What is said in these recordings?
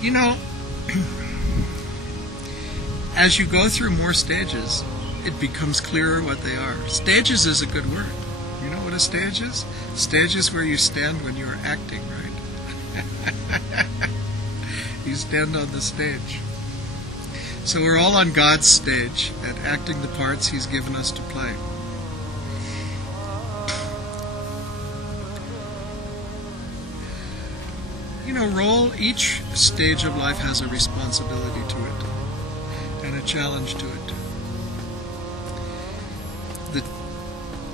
You know, as you go through more stages, it becomes clearer what they are. Stages is a good word. You know what a stage is? Stage is where you stand when you're acting, right? You stand on the stage. So we're all on God's stage and acting the parts He's given us to play. You know, each stage of life has a responsibility to it and a challenge to it. The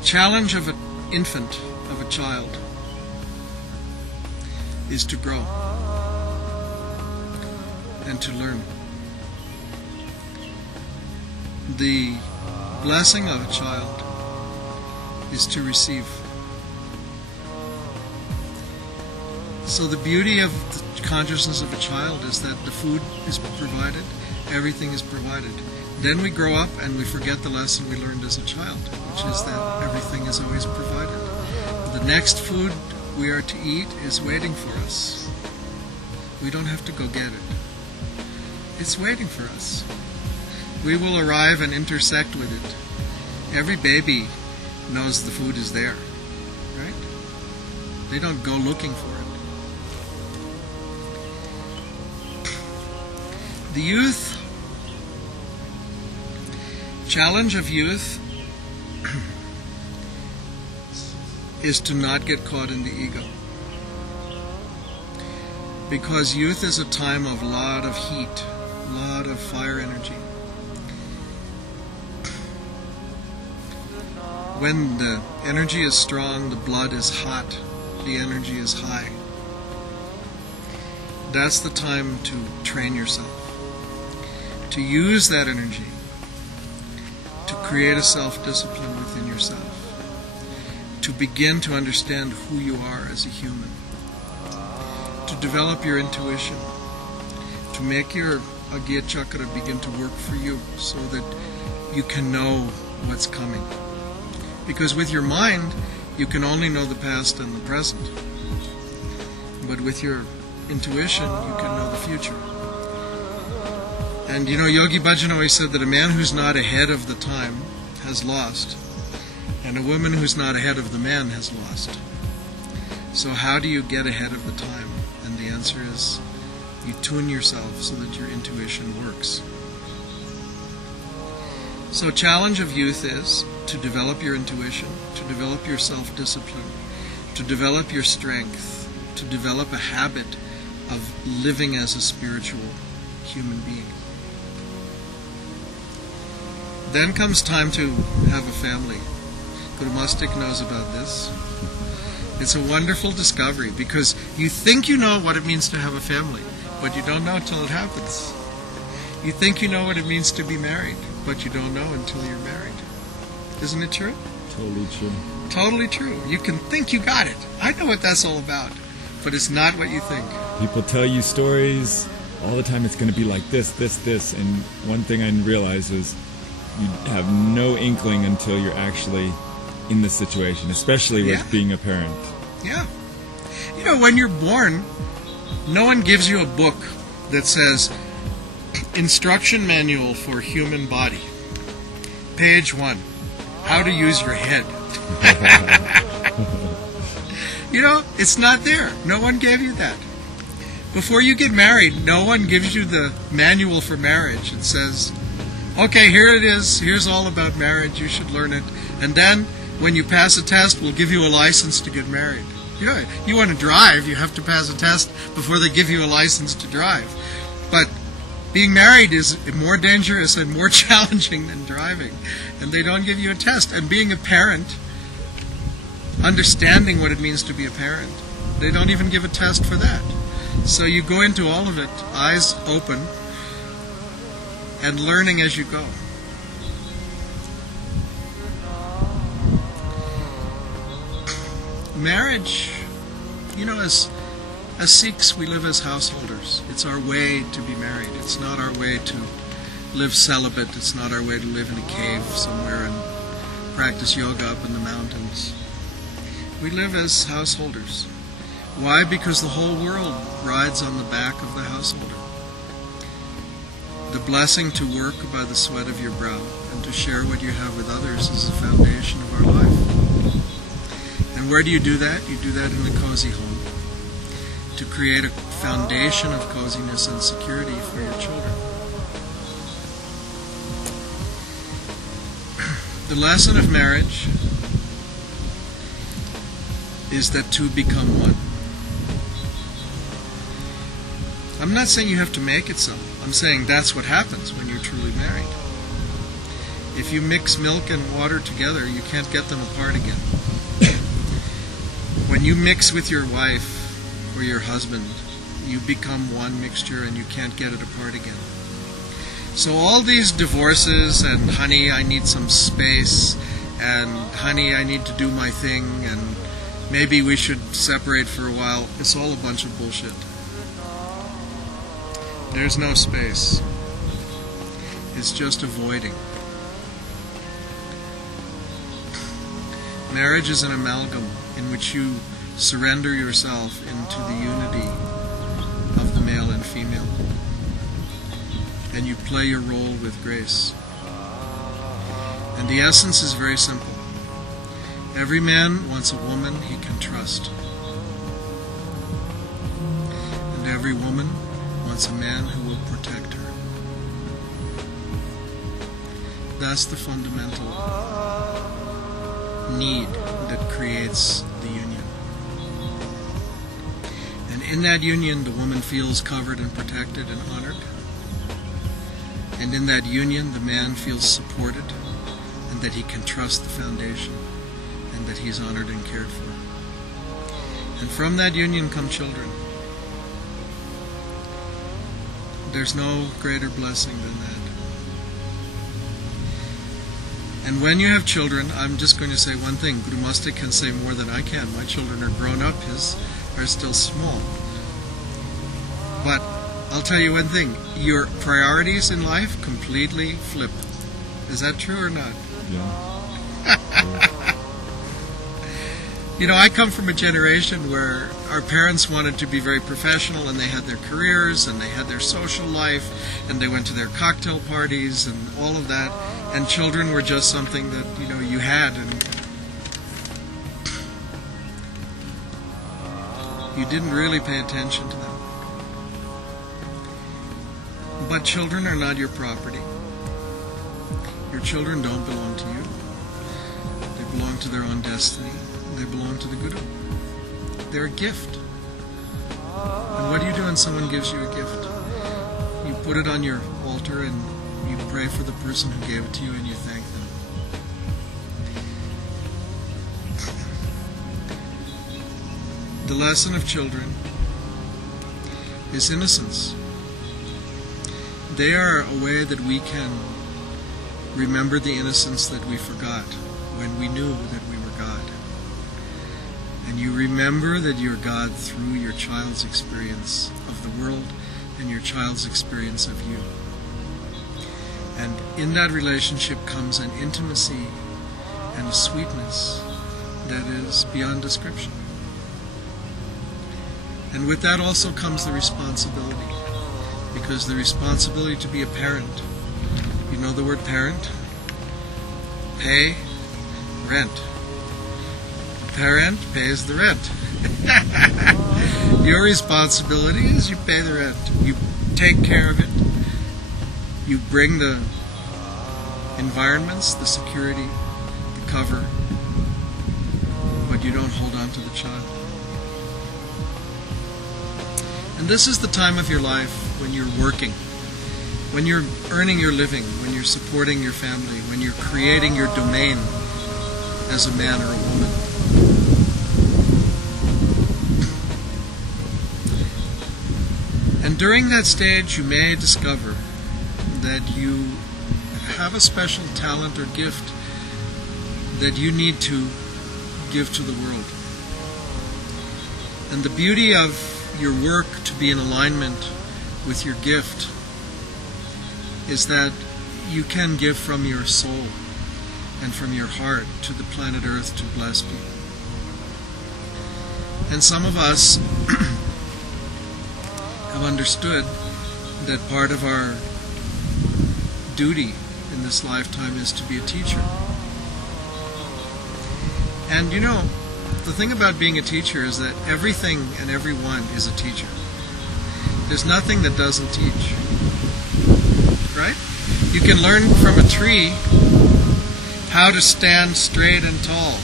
challenge of an infant, of a child, is to grow and to learn. The blessing of a child is to receive. So the beauty of the consciousness of a child is that the food is provided, everything is provided. Then we grow up and we forget the lesson we learned as a child, which is that everything is always provided. The next food we are to eat is waiting for us. We don't have to go get it. It's waiting for us. We will arrive and intersect with it. Every baby knows the food is there, right? They don't go looking for it. The youth, challenge of youth is to not get caught in the ego. Because youth is a time of a lot of heat, a lot of fire energy. When the energy is strong, the blood is hot, the energy is high. That's the time to train yourself. To use that energy to create a self-discipline within yourself. To begin to understand who you are as a human. To develop your intuition. To make your Agya Chakra begin to work for you so that you can know what's coming. Because with your mind, you can only know the past and the present. But with your intuition, you can know the future. And you know, Yogi Bhajan always said that a man who's not ahead of the time has lost. And a woman who's not ahead of the man has lost. So how do you get ahead of the time? And the answer is, you tune yourself so that your intuition works. So challenge of youth is to develop your intuition, to develop your self-discipline, to develop your strength, to develop a habit of living as a spiritual human being. Then comes time to have a family. Guru Mastic knows about this. It's a wonderful discovery because you think you know what it means to have a family, but you don't know until it happens. You think you know what it means to be married, but you don't know until you're married. Isn't it true? Totally true. Totally true. You can think you got it. I know what that's all about, but it's not what you think. People tell you stories all the time. It's going to be like this, this, this. And one thing I realize is you have no inkling until you're actually in the situation, especially with being a parent. Yeah. You know, when you're born, no one gives you a book that says, Instruction Manual for Human Body. Page 1. How to use your head. You know, it's not there. No one gave you that. Before you get married, no one gives you the manual for marriage and says, okay, here it is. Here's all about marriage. You should learn it. And then, when you pass a test, we'll give you a license to get married. You know, you want to drive, you have to pass a test before they give you a license to drive. But being married is more dangerous and more challenging than driving. And they don't give you a test. And being a parent, understanding what it means to be a parent, they don't even give a test for that. So you go into all of it, eyes open, and learning as you go. Marriage, you know, as Sikhs, we live as householders. It's our way to be married. It's not our way to live celibate. It's not our way to live in a cave somewhere and practice yoga up in the mountains. We live as householders. Why? Because the whole world rides on the back of the householder. The blessing to work by the sweat of your brow and to share what you have with others is the foundation of our life. And where do you do that? You do that in the cozy home, to create a foundation of coziness and security for your children. The lesson of marriage is that two become one. I'm not saying you have to make it so. I'm saying that's what happens when you're truly married. If you mix milk and water together, you can't get them apart again. When you mix with your wife or your husband, you become one mixture and you can't get it apart again. So all these divorces and honey, I need some space, and honey, I need to do my thing, and maybe we should separate for a while, it's all a bunch of bullshit. There's no space. It's just avoiding. Marriage is an amalgam in which you surrender yourself into the unity of the male and female. And you play your role with grace. And the essence is very simple. Every man wants a woman he can trust. And every woman wants a man who will protect her. That's the fundamental need that creates the union. And in that union, the woman feels covered and protected and honored. And in that union, the man feels supported and that he can trust the foundation and that he's honored and cared for. And from that union come children. There's no greater blessing than that. And when you have children, I'm just going to say one thing. Guru Master can say more than I can. My children are grown up, his are still small. But I'll tell you one thing. Your priorities in life completely flip. Is that true or not? Yeah. You know, I come from a generation where our parents wanted to be very professional and they had their careers and they had their social life and they went to their cocktail parties and all of that, and children were just something that, you know, you had and you didn't really pay attention to them. But children are not your property. Your children don't belong to you. They belong to their own destiny. They belong to the Guru. They're a gift. And what do you do when someone gives you a gift? You put it on your altar and you pray for the person who gave it to you and you thank them. The lesson of children is innocence. They are a way that we can remember the innocence that we forgot when we knew that we were God. And you remember that you're God through your child's experience of the world and your child's experience of you. And in that relationship comes an intimacy and a sweetness that is beyond description. And with that also comes the responsibility. Because the responsibility to be a parent, you know the word parent? Pay, rent. The parent pays the rent. Your responsibility is you pay the rent. You take care of it. You bring the environments, the security, the cover, but you don't hold on to the child. And this is the time of your life when you're working, when you're earning your living, when you're supporting your family, when you're creating your domain as a man or a woman. And during that stage, you may discover that you have a special talent or gift that you need to give to the world. And the beauty of your work to be in alignment with your gift is that you can give from your soul and from your heart to the planet Earth to bless people. And some of us have understood that part of our duty in this lifetime is to be a teacher. And you know, the thing about being a teacher is that everything and everyone is a teacher. There's nothing that doesn't teach. Right? You can learn from a tree how to stand straight and tall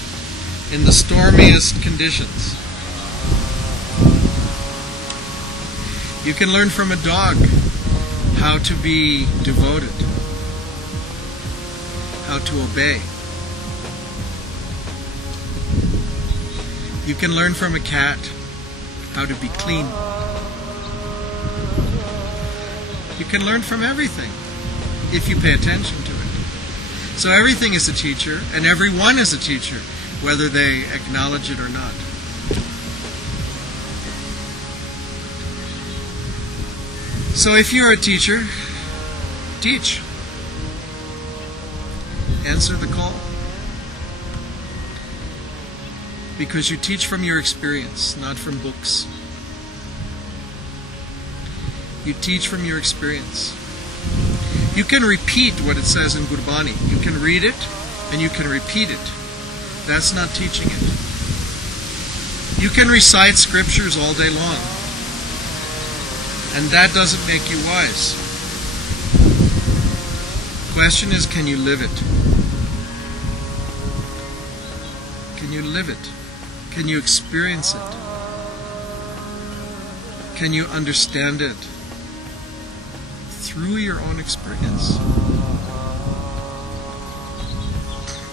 in the stormiest conditions. You can learn from a dog how to be devoted, how to obey. You can learn from a cat how to be clean. You can learn from everything if you pay attention to it. So everything is a teacher, and everyone is a teacher, whether they acknowledge it or not. So if you're a teacher, teach. Answer the call. Because you teach from your experience, not from books. You teach from your experience. You can repeat what it says in Gurbani. You can read it and you can repeat it. That's not teaching it. You can recite scriptures all day long, and that doesn't make you wise. The question is, can you live it? Can you live it? Can you experience it? Can you understand it through your own experience?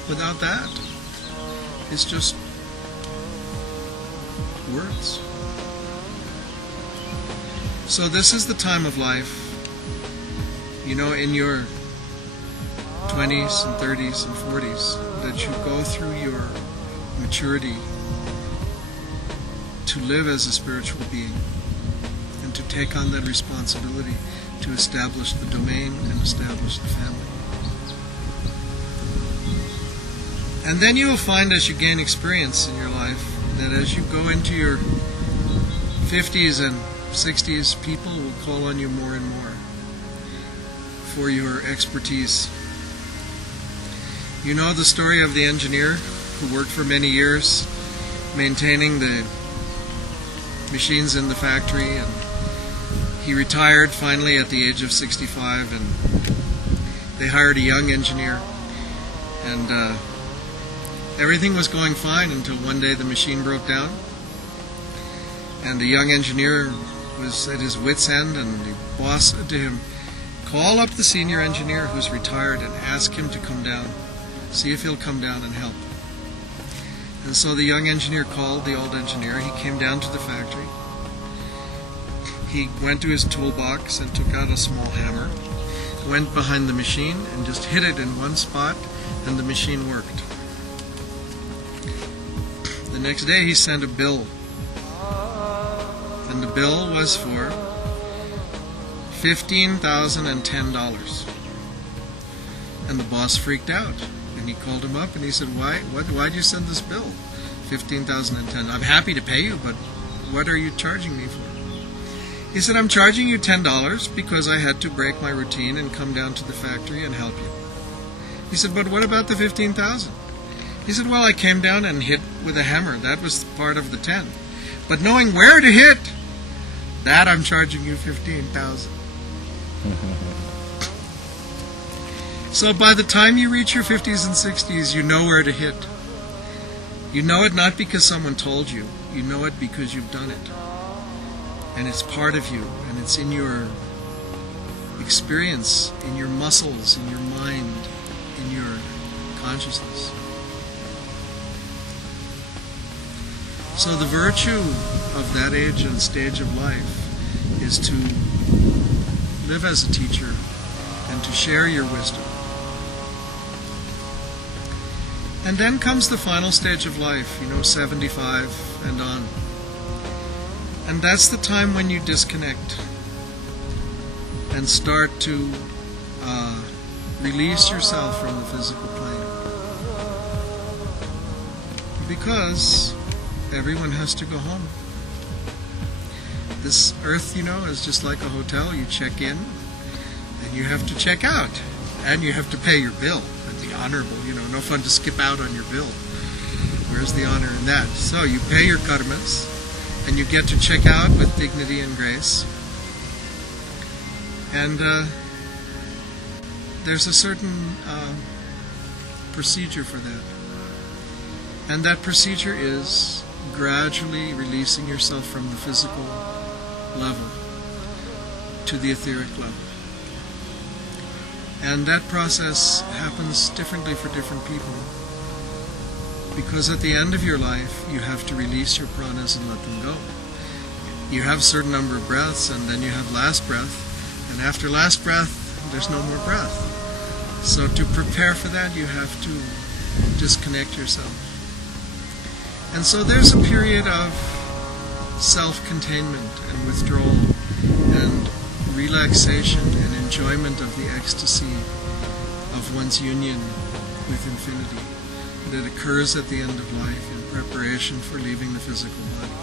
Without that, it's just words. So this is the time of life, you know, in your 20s and 30s and 40s, that you go through your maturity to live as a spiritual being and to take on that responsibility to establish the domain and establish the family. And then you will find, as you gain experience in your life, that as you go into your 50s and 60s, people will call on you more and more for your expertise. You know the story of the engineer who worked for many years maintaining the machines in the factory, and he retired finally at the age of 65, and they hired a young engineer, and everything was going fine until one day the machine broke down, and the young engineer was at his wit's end, and the boss said to him, call up the senior engineer who's retired and ask him to come down, see if he'll come down and help. And so the young engineer called the old engineer. He came down to the factory. He went to his toolbox and took out a small hammer, went behind the machine and just hit it in one spot, and the machine worked. The next day he sent a bill, and the bill was for $15,010. And the boss freaked out, and he called him up and he said, why'd you send this bill? $15,010. I'm happy to pay you, but what are you charging me for? He said, I'm charging you $10 because I had to break my routine and come down to the factory and help you. He said, but what about the $15,000? He said, well, I came down and hit with a hammer. That was part of the 10. But knowing where to hit, that I'm charging you $15,000. So by the time you reach your 50s and 60s, you know where to hit. You know it not because someone told you. You know it because you've done it. And it's part of you, and it's in your experience, in your muscles, in your mind, in your consciousness. So the virtue of that age and stage of life is to live as a teacher and to share your wisdom. And then comes the final stage of life, 75 and on. And that's the time when you disconnect and start to release yourself from the physical plane. Because everyone has to go home. This earth, is just like a hotel. You check in, and you have to check out, and you have to pay your bill and be honorable. No fun to skip out on your bill. Where's the honor in that? So you pay your karmas, and you get to check out with dignity and grace. And there's a certain procedure for that. And that procedure is gradually releasing yourself from the physical level to the etheric level. And that process happens differently for different people. Because at the end of your life, you have to release your pranas and let them go. You have a certain number of breaths, and then you have last breath. And after last breath, there's no more breath. So to prepare for that, you have to disconnect yourself. And so there's a period of self-containment and withdrawal and relaxation and enjoyment of the ecstasy of one's union with infinity that occurs at the end of life in preparation for leaving the physical body.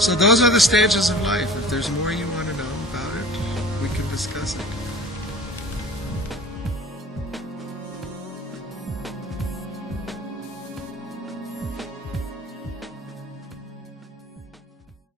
So those are the stages of life. If there's more you want to know about it, we can discuss it.